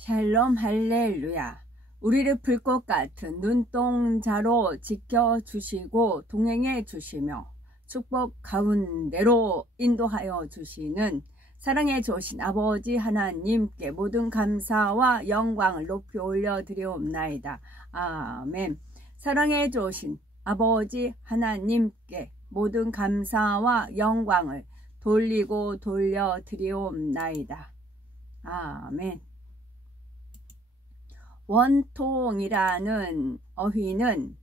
샬롬 할렐루야. 우리를 불꽃 같은 눈동자로 지켜주시고 동행해 주시며 축복 가운데로 인도하여 주시는 사랑해 주신 아버지 하나님께 모든 감사와 영광을 높이 올려드리옵나이다. 아멘. 사랑해 주신 아버지 하나님께 모든 감사와 영광을 돌리고 돌려드리옵나이다. 아멘. 원통이라는 어휘는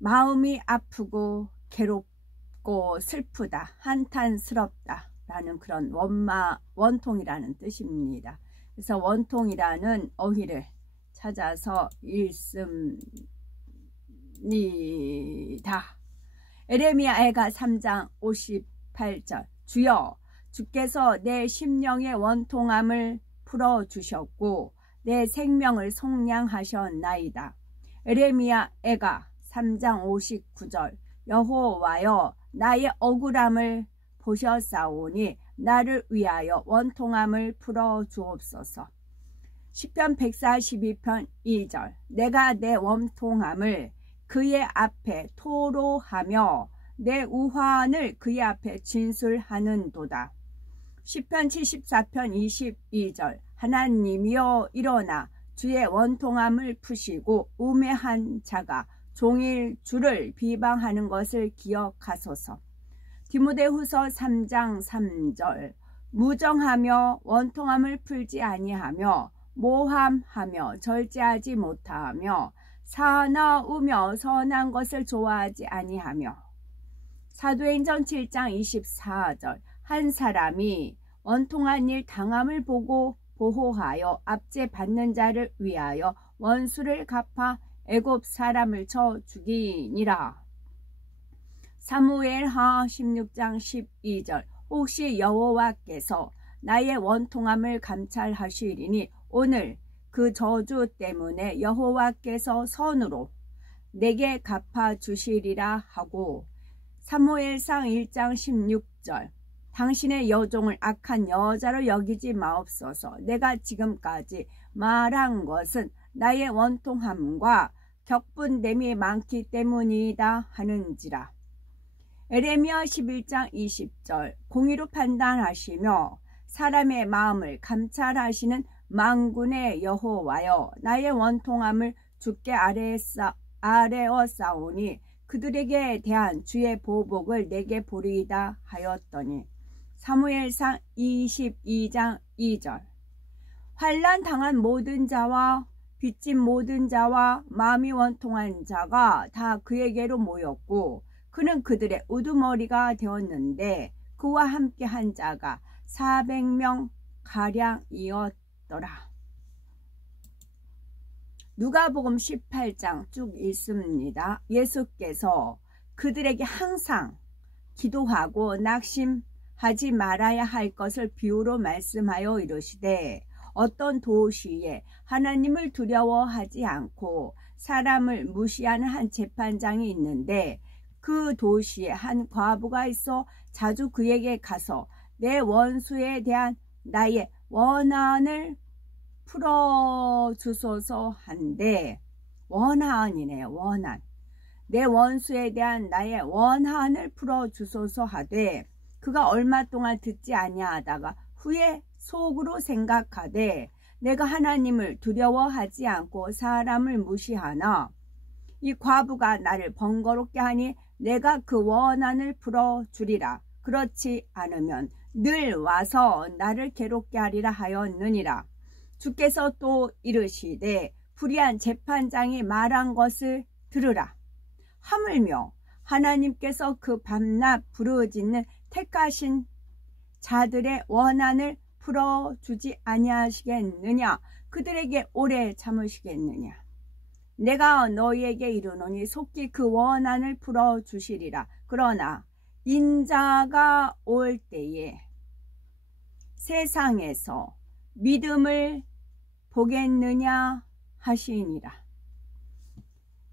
마음이 아프고 괴롭고 슬프다, 한탄스럽다 라는 그런 원통이라는 뜻입니다. 그래서 원통이라는 어휘를 찾아서 읽습니다. 에레미야 애가 3장 58절. 주여, 주께서 내 심령의 원통함을 풀어주셨고 내 생명을 속량하셨나이다. 에레미야 애가 3장 59절. 여호와여, 나의 억울함을 보셨사오니 나를 위하여 원통함을 풀어주옵소서. 시편 142편 2절. 내가 내 원통함을 그의 앞에 토로하며 내 우환을 그의 앞에 진술하는도다. 시편 74편 22절. 하나님이여 일어나 주의 원통함을 푸시고 우매한 자가 종일 주를 비방하는 것을 기억하소서. 디모데후서 3장 3절. 무정하며 원통함을 풀지 아니하며 모함하며 절제하지 못하며 사나우며 선한 것을 좋아하지 아니하며. 사도행전 7장 24절. 한 사람이 원통한 일 당함을 보고 보호하여 압제 받는 자를 위하여 원수를 갚아 애굽 사람을 쳐 죽이니라. 사무엘하 16장 12절. 혹시 여호와께서 나의 원통함을 감찰하시리니 오늘 그 저주 때문에 여호와께서 선으로 내게 갚아주시리라 하고. 사무엘상 1장 16절. 당신의 여종을 악한 여자로 여기지 마옵소서. 내가 지금까지 말한 것은 나의 원통함과 격분됨이 많기 때문이다 하는지라. 에레미야 11장 20절. 공의로 판단하시며 사람의 마음을 감찰하시는 만군의 여호와여, 나의 원통함을 주께 아뢰었사오니 그들에게 대한 주의 보복을 내게 보리이다 하였더니. 사무엘상 22장 2절. 환난 당한 모든 자와 빚진 모든 자와 마음이 원통한 자가 다 그에게로 모였고 그는 그들의 우두머리가 되었는데 그와 함께 한 자가 400명 가량이었더라. 누가복음 18장 쭉 읽습니다. 예수께서 그들에게 항상 기도하고 낙심하지 말아야 할 것을 비유로 말씀하여 이르시되, 어떤 도시에 하나님을 두려워하지 않고 사람을 무시하는 한 재판장이 있는데 그 도시에 한 과부가 있어 자주 그에게 가서 내 원수에 대한 나의 원한을 풀어주소서 한데, 원한이네요. 원한. 내 원수에 대한 나의 원한을 풀어주소서 하되 그가 얼마 동안 듣지 아니하다가 후에 속으로 생각하되 내가 하나님을 두려워하지 않고 사람을 무시하나 이 과부가 나를 번거롭게 하니 내가 그 원한을 풀어주리라. 그렇지 않으면 늘 와서 나를 괴롭게 하리라 하였느니라. 주께서 또 이르시되 불의한 재판장이 말한 것을 들으라. 하물며 하나님께서 그 밤낮 부르짖는 택하신 자들의 원한을 풀어주지 아니하시겠느냐. 그들에게 오래 참으시겠느냐. 내가 너희에게 이르노니 속히 그 원한을 풀어주시리라. 그러나 인자가 올 때에 세상에서 믿음을 보겠느냐 하시니라.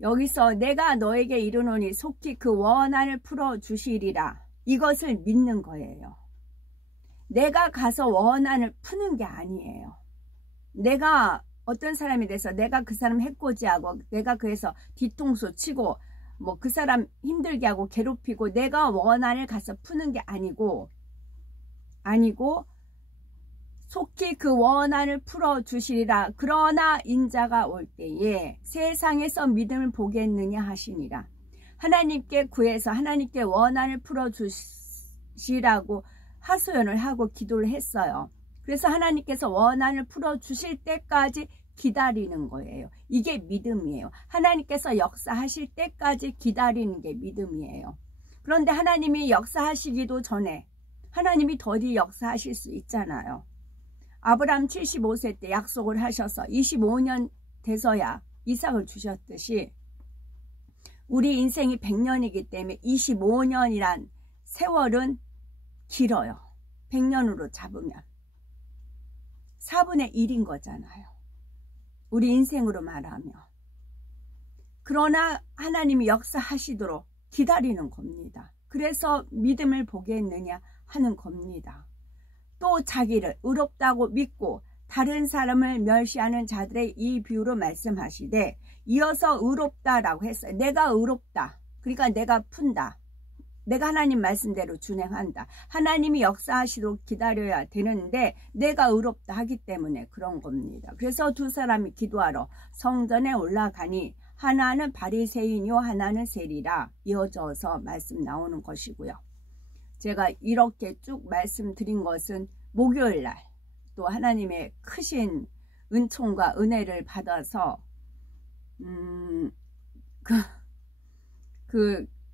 여기서 내가 너에게 이르노니 속히 그 원한을 풀어주시리라. 이것을 믿는 거예요. 내가 가서 원한을 푸는 게 아니에요. 내가 어떤 사람이 돼서 내가 그 사람 해코지하고 내가 그래서 뒤통수 치고 뭐 그 사람 힘들게 하고 괴롭히고 내가 원한을 가서 푸는 게 아니고 속히 그 원한을 풀어주시리라. 그러나 인자가 올 때에 세상에서 믿음을 보겠느냐 하시니라. 하나님께 구해서 하나님께 원한을 풀어주시라고 하소연을 하고 기도를 했어요. 그래서 하나님께서 원한을 풀어주실 때까지 기다리는 거예요. 이게 믿음이에요. 하나님께서 역사하실 때까지 기다리는 게 믿음이에요. 그런데 하나님이 역사하시기도 전에 하나님이 더디 역사하실 수 있잖아요. 아브라함 75세 때 약속을 하셔서 25년 돼서야 이삭을 주셨듯이 우리 인생이 100년이기 때문에 25년이란 세월은 길어요. 100년으로 잡으면 4분의 1인 거잖아요. 우리 인생으로 말하면. 그러나 하나님이 역사하시도록 기다리는 겁니다. 그래서 믿음을 보겠느냐 하는 겁니다. 또 자기를 의롭다고 믿고 다른 사람을 멸시하는 자들의 이 비유로 말씀하시되 이어서 의롭다라고 했어요. 내가 의롭다. 그러니까 내가 푼다. 내가 하나님 말씀대로 준행한다. 하나님이 역사하시도록 기다려야 되는데 내가 의롭다 하기 때문에 그런 겁니다. 그래서 두 사람이 기도하러 성전에 올라가니 하나는 바리새인이요 하나는 세리라 이어져서 말씀 나오는 것이고요. 제가 이렇게 쭉 말씀드린 것은 목요일날 또 하나님의 크신 은총과 은혜를 받아서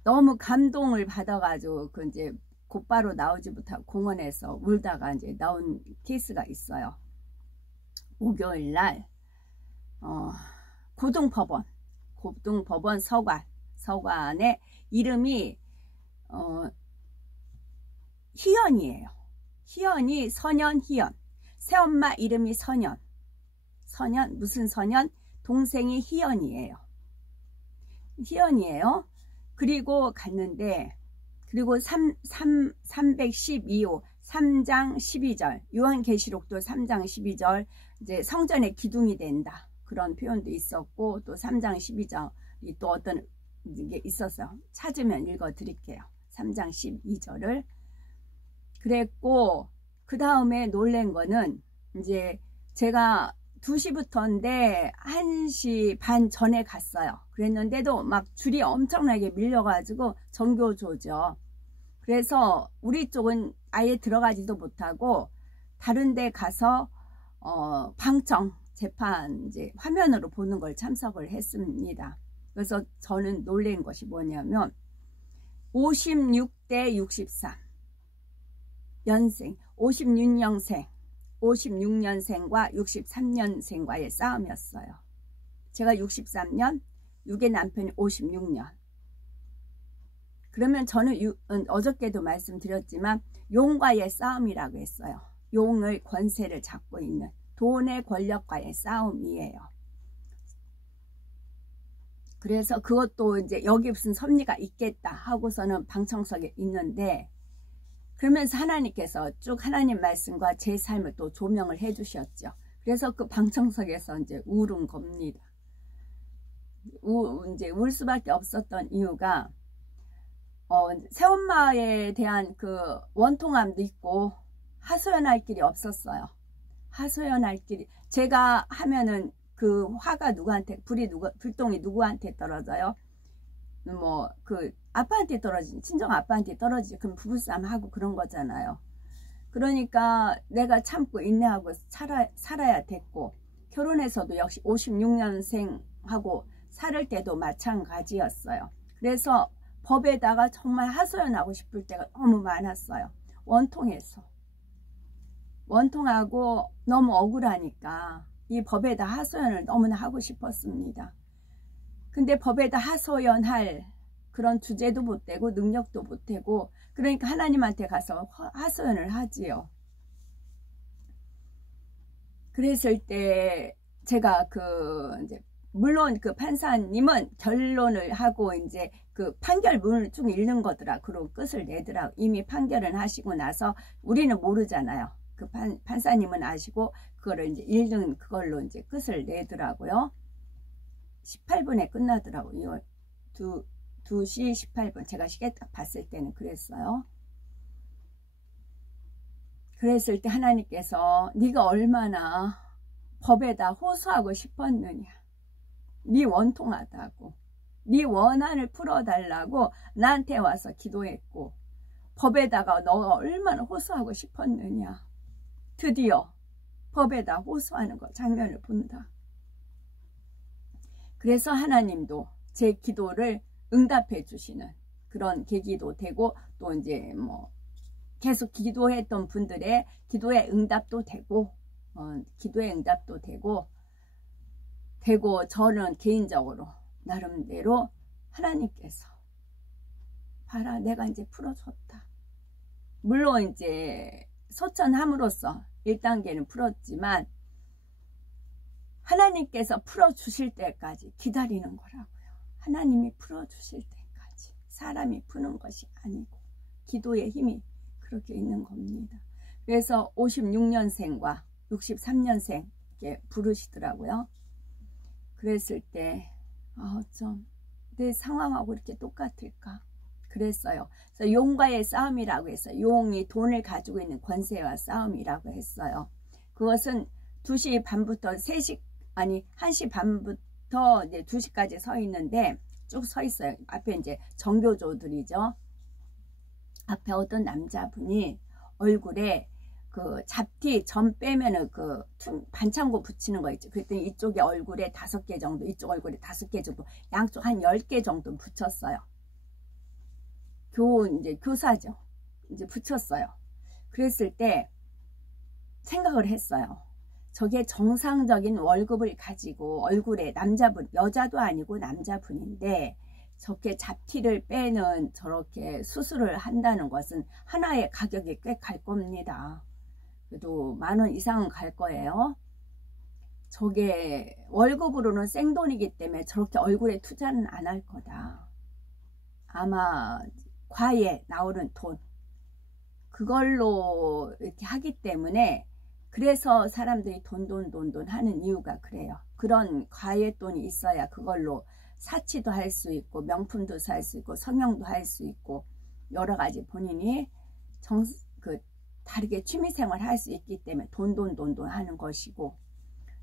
너무 감동을 받아가지고 이제 곧바로 나오지 못하고 공원에서 울다가 이제 나온 케이스가 있어요. 목요일날 고등법원 서관의 이름이 희연이에요. 희연이 선연 희연. 새엄마 이름이 선연. 무슨 선연? 동생이 희연이에요. 그리고 갔는데 그리고 312호 3장 12절 요한계시록도 3장 12절 이제 성전의 기둥이 된다. 그런 표현도 있었고 또 3장 12절이 또 어떤 게 있었어요. 찾으면 읽어 드릴게요. 3장 12절을. 그랬고 그 다음에 놀란 거는 이제 제가 2시부터인데 1시 반 전에 갔어요. 그랬는데도 막 줄이 엄청나게 밀려가지고 정교조죠. 그래서 우리 쪽은 아예 들어가지도 못하고 다른 데 가서 방청 재판 이제 화면으로 보는 걸 참석을 했습니다. 그래서 저는 놀란 것이 뭐냐면 56대 63 연생 56년생과 63년생과의 싸움이었어요. 제가 63년, 6의 남편이 56년. 그러면 저는 어저께도 말씀드렸지만 용과의 싸움이라고 했어요. 용의 권세를 잡고 있는 돈의 권력과의 싸움이에요. 그래서 그것도 이제 여기 무슨 섭리가 있겠다 하고서는 방청석에 있는데 그러면서 하나님께서 쭉 하나님 말씀과 제 삶을 또 조명을 해 주셨죠. 그래서 그 방청석에서 이제 울은 겁니다. 이제 울 수밖에 없었던 이유가 새엄마에 대한 그 원통함도 있고 하소연할 길이 없었어요. 하소연할 길이 제가 하면은 그 화가 누구한테 불똥이 누구한테 떨어져요? 뭐 그 아빠한테 떨어지지, 친정 아빠한테 떨어지지. 그럼 부부싸움 하고 그런 거잖아요. 그러니까 내가 참고 인내하고 살아야 됐고 결혼해서도 역시 56년생하고 살을 때도 마찬가지였어요. 그래서 법에다가 정말 하소연하고 싶을 때가 너무 많았어요. 원통하고 너무 억울하니까 이 법에다 하소연을 너무나 하고 싶었습니다. 근데 법에다 하소연할 그런 주제도 못 되고 능력도 못 되고 그러니까 하나님한테 가서 하소연을 하지요. 그랬을 때 제가 이제 물론 그 판사님은 결론을 하고 이제 그 판결문을 쭉 읽는 거더라. 그리고 끝을 내더라. 이미 판결은 하시고 나서 우리는 모르잖아요. 그 판사님은 아시고 그거를 이제 읽는 그걸로 이제 끝을 내더라고요. 18분에 끝나더라고요. 2시 18분. 제가 시계 딱 봤을 때는 그랬어요. 그랬을 때 하나님께서 네가 얼마나 법에다 호소하고 싶었느냐. 네 원통하다고. 네 원한을 풀어달라고 나한테 와서 기도했고 법에다가 너가 얼마나 호소하고 싶었느냐. 드디어 법에다 호소하는 거 장면을 본다. 그래서 하나님도 제 기도를 응답해 주시는 그런 계기도 되고 또 이제 뭐 계속 기도했던 분들의 기도의 응답도 되고 기도의 응답도 되고 저는 개인적으로 나름대로 하나님께서 봐라 내가 이제 풀어줬다. 물론 이제 소천함으로써 1단계는 풀었지만 하나님께서 풀어주실 때까지 기다리는 거라고요. 하나님이 풀어주실 때까지. 사람이 푸는 것이 아니고 기도의 힘이 그렇게 있는 겁니다. 그래서 56년생과 63년생 이렇게 부르시더라고요. 그랬을 때 어쩜 내 상황하고 이렇게 똑같을까 그랬어요. 그래서 용과의 싸움이라고 했어요. 용이 돈을 가지고 있는 권세와 싸움이라고 했어요. 그것은 2시 반부터 1시 반부터 이제 2시까지 서 있는데 쭉 서 있어요. 앞에 이제 정교조들이죠. 앞에 어떤 남자분이 얼굴에 그 잡티 점 빼면은 그 반창고 붙이는 거 있죠. 그랬더니 이쪽에 얼굴에 5개 정도, 이쪽 얼굴에 5개 정도, 양쪽 한 10개 정도 붙였어요. 이제 교사죠. 이제 붙였어요. 그랬을 때 생각을 했어요. 저게 정상적인 월급을 가지고 얼굴에 남자분, 여자도 아니고 남자분인데 저렇게 잡티를 빼는 저렇게 수술을 한다는 것은 하나의 가격이 꽤 갈 겁니다. 그래도 10,000원 이상은 갈 거예요. 저게 월급으로는 생돈이기 때문에 저렇게 얼굴에 투자는 안 할 거다. 아마 과외 나오는 돈 그걸로 이렇게 하기 때문에 그래서 사람들이 돈 하는 이유가 그래요. 그런 과외 돈이 있어야 그걸로 사치도 할 수 있고 명품도 살 수 있고 성형도 할 수 있고 여러 가지 본인이 다르게 취미생활 할 수 있기 때문에 돈 하는 것이고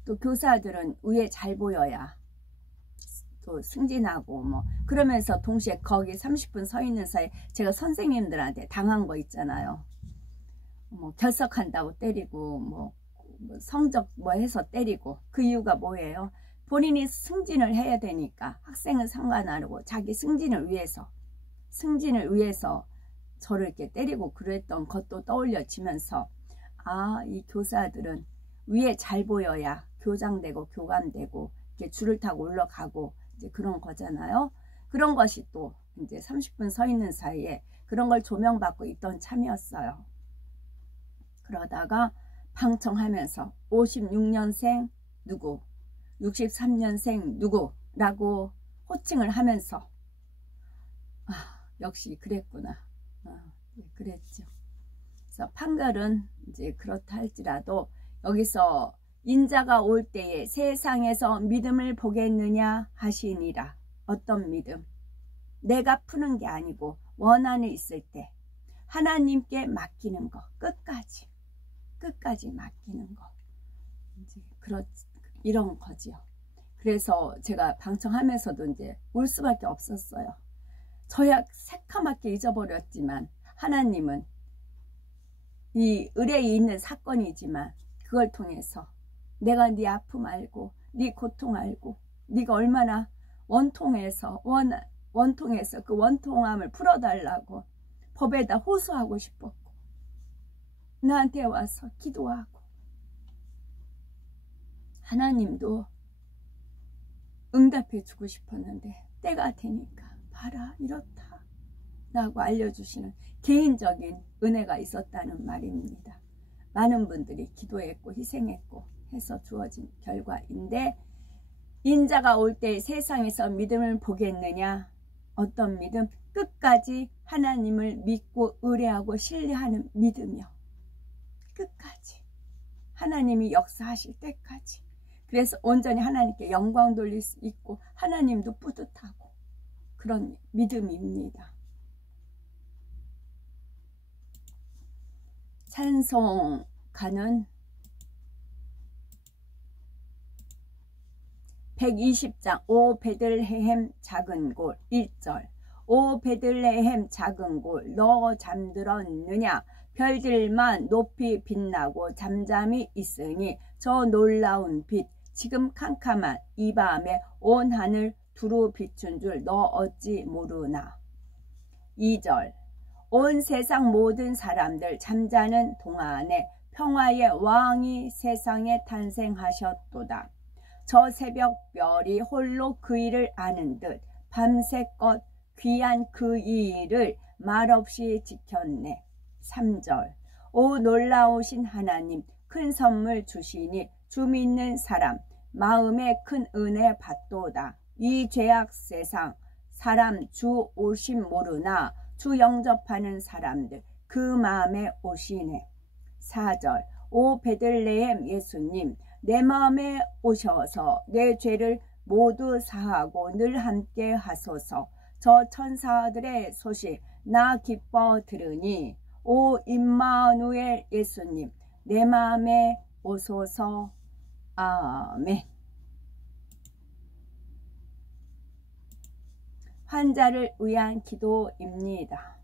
또 교사들은 위에 잘 보여야 또 승진하고 뭐 그러면서 동시에 거기 30분 서 있는 사이에 제가 선생님들한테 당한 거 있잖아요. 뭐 결석한다고 때리고 뭐 성적 뭐 해서 때리고 그 이유가 뭐예요? 본인이 승진을 해야 되니까 학생은 상관 안 하고 자기 승진을 위해서 저를 이렇게 때리고 그랬던 것도 떠올려지면서 이 교사들은 위에 잘 보여야 교장되고 교감되고 이렇게 줄을 타고 올라가고 이제 그런 거잖아요. 그런 것이 또 이제 30분 서 있는 사이에 그런 걸 조명받고 있던 참이었어요. 그러다가 방청하면서 56년생 누구 63년생 누구라고 호칭을 하면서 역시 그랬구나. 그랬죠. 그래서 판결은 이제 그렇다 할지라도 여기서 인자가 올 때에 세상에서 믿음을 보겠느냐 하시니라. 어떤 믿음? 내가 푸는 게 아니고 원한이 있을 때 하나님께 맡기는 거. 끝까지 맡기는 거. 이제 이런 거지요. 그래서 제가 방청하면서도 이제 울 수밖에 없었어요. 저야 새카맣게 잊어버렸지만 하나님은 이 의뢰에 있는 사건이지만 그걸 통해서 내가 네 아픔 알고 네 고통 알고 네가 얼마나 원통해서 그 원통함을 풀어달라고 법에다 호소하고 싶었고 나한테 와서 기도하고 하나님도 응답해 주고 싶었는데 때가 되니까 봐라 이렇다 라고 알려주시는 개인적인 은혜가 있었다는 말입니다. 많은 분들이 기도했고 희생했고 해서 주어진 결과인데 인자가 올 때 세상에서 믿음을 보겠느냐? 어떤 믿음? 끝까지 하나님을 믿고 의뢰하고 신뢰하는 믿음이요. 끝까지 하나님이 역사하실 때까지. 그래서 온전히 하나님께 영광 돌릴 수 있고 하나님도 뿌듯하고 그런 믿음입니다. 찬송가는 120장 오 베들레헴 작은 골 1절 오 베들레헴 작은 골 너 잠들었느냐 별들만 높이 빛나고 잠잠히 있으니 저 놀라운 빛 지금 캄캄한 이 밤에 온 하늘 두루 비춘 줄 너 어찌 모르나. 2절 온 세상 모든 사람들 잠자는 동안에 평화의 왕이 세상에 탄생하셨도다. 저 새벽별이 홀로 그 일을 아는 듯 밤새껏 귀한 그 일을 말없이 지켰네. 3절 오 놀라우신 하나님 큰 선물 주시니 주 믿는 사람 마음에 큰 은혜 받도다. 이 죄악 세상 사람 주 오심 모르나 주 영접하는 사람들 그 마음에 오시네. 4절 오 베들레헴 예수님 내 마음에 오셔서 내 죄를 모두 사하고 늘 함께 하소서. 저 천사들의 소식 나 기뻐 들으니 오 임마누엘 예수님 내 마음에 오소서. 아멘. 환자를 위한 기도입니다.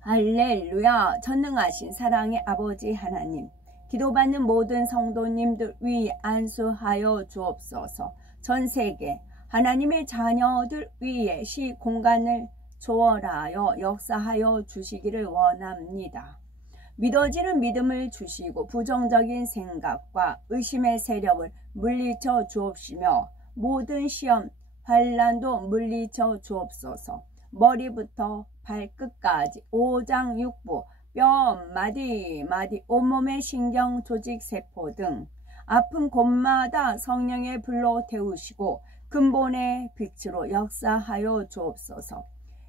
할렐루야. 전능하신 사랑의 아버지 하나님, 기도받는 모든 성도님들 위에 안수하여 주옵소서. 전 세계 하나님의 자녀들 위에 시공간을 초월하여 역사하여 주시기를 원합니다. 믿어지는 믿음을 주시고 부정적인 생각과 의심의 세력을 물리쳐 주옵시며 모든 시험, 환난도 물리쳐 주옵소서. 머리부터 발끝까지 오장육부, 뼈, 마디, 온몸의 신경, 조직, 세포 등 아픈 곳마다 성령의 불로 태우시고 근본의 빛으로 역사하여 주옵소서.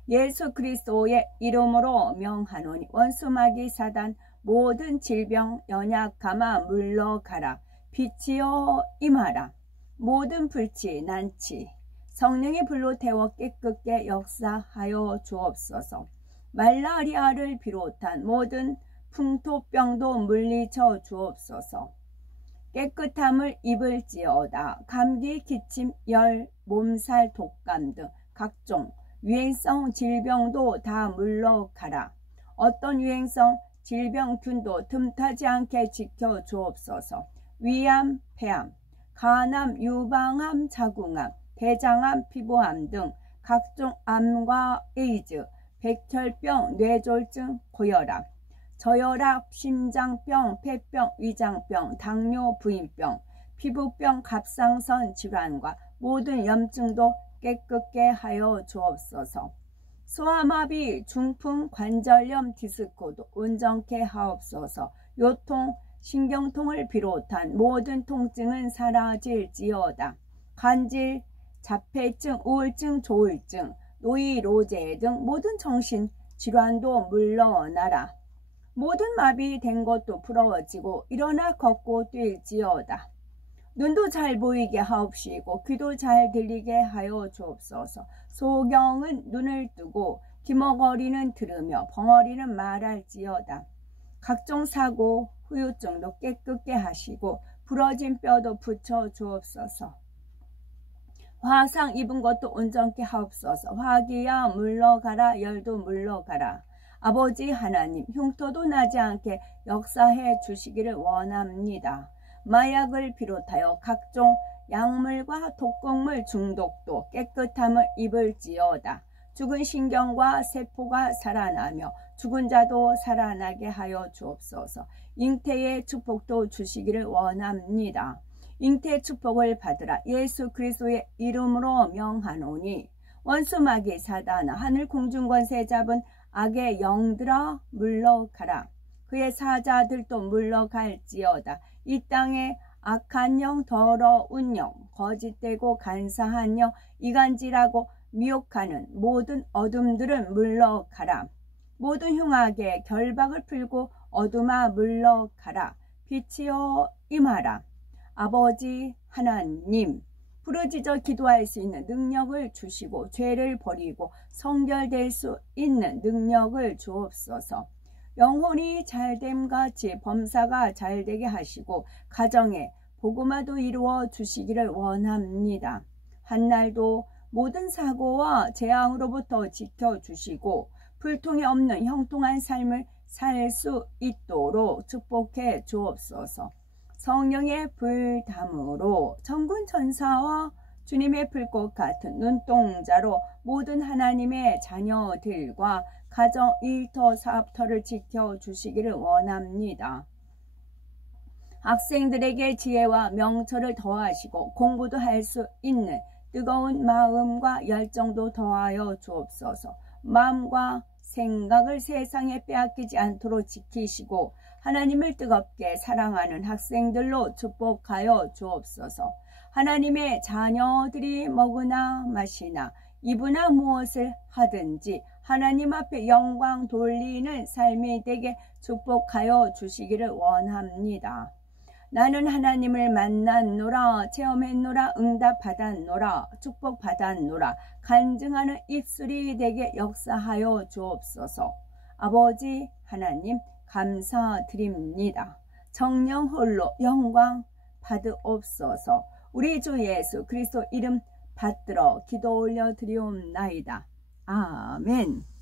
예수 그리스도의 이름으로 명하노니 원수마귀 사단 모든 질병 연약감아 물러가라. 빛이여 임하라. 모든 불치 난치 성령의 불로 태워 깨끗게 역사하여 주옵소서. 말라리아를 비롯한 모든 풍토병도 물리쳐 주옵소서. 깨끗함을 입을지어다. 감기, 기침, 열, 몸살, 독감 등 각종 유행성 질병도 다 물러가라. 어떤 유행성 질병균도 틈타지 않게 지켜 주옵소서. 위암, 폐암, 간암, 유방암, 자궁암, 대장암, 피부암 등 각종 암과 에이즈, 백혈병, 뇌졸중, 고혈압, 저혈압, 심장병, 폐병, 위장병, 당뇨, 부인병, 피부병, 갑상선 질환과 모든 염증도 깨끗게 하여 주옵소서. 소아마비, 중풍, 관절염, 디스코도 온전케 하옵소서. 요통, 신경통을 비롯한 모든 통증은 사라질지어다. 간질, 자폐증, 우울증, 조울증, 노이로제 등 모든 정신 질환도 물러나라. 모든 마비된 것도 부러워지고 일어나 걷고 뛸지어다. 눈도 잘 보이게 하옵시고 귀도 잘 들리게 하여 주옵소서. 소경은 눈을 뜨고 기머거리는 들으며 벙어리는 말할지어다. 각종 사고, 후유증도 깨끗게 하시고 부러진 뼈도 붙여 주옵소서. 화상 입은 것도 온전케 하옵소서. 화기야 물러가라. 열도 물러가라. 아버지 하나님, 흉터도 나지 않게 역사해 주시기를 원합니다. 마약을 비롯하여 각종 약물과 독극물 중독도 깨끗함을 입을지어다. 죽은 신경과 세포가 살아나며 죽은 자도 살아나게 하여 주옵소서. 잉태의 축복도 주시기를 원합니다. 잉태의 축복을 받으라. 예수 그리스도의 이름으로 명하노니 원수마귀 사단아 하늘 공중권세 잡은 악의 영들아 물러가라. 그의 사자들도 물러갈지어다. 이 땅에 악한 영, 더러운 영, 거짓되고 간사한 영, 이간질하고 미혹하는 모든 어둠들은 물러가라. 모든 흉악의 결박을 풀고 어둠아 물러가라. 빛이여 임하라. 아버지 하나님, 부르짖어 기도할 수 있는 능력을 주시고 죄를 버리고 성결될 수 있는 능력을 주옵소서. 영혼이 잘됨같이 범사가 잘되게 하시고 가정에 복음화도 이루어 주시기를 원합니다. 한날도 모든 사고와 재앙으로부터 지켜주시고 불통이 없는 형통한 삶을 살 수 있도록 축복해 주옵소서. 성령의 불담으로 천군 천사와 주님의 불꽃 같은 눈동자로 모든 하나님의 자녀들과 가정 일터 사업터를 지켜주시기를 원합니다. 학생들에게 지혜와 명철을 더하시고 공부도 할 수 있는 뜨거운 마음과 열정도 더하여 주옵소서. 마음과 생각을 세상에 빼앗기지 않도록 지키시고 하나님을 뜨겁게 사랑하는 학생들로 축복하여 주옵소서. 하나님의 자녀들이 먹으나 마시나 입으나 무엇을 하든지 하나님 앞에 영광 돌리는 삶이 되게 축복하여 주시기를 원합니다. 나는 하나님을 만났노라, 체험했노라, 응답받았노라, 축복받았노라, 간증하는 입술이 되게 역사하여 주옵소서. 아버지 하나님 감사드립니다. 정령 홀로 영광 받으옵소서. 우리 주 예수 그리스도 이름 받들어 기도 올려 드리옵나이다. 아멘.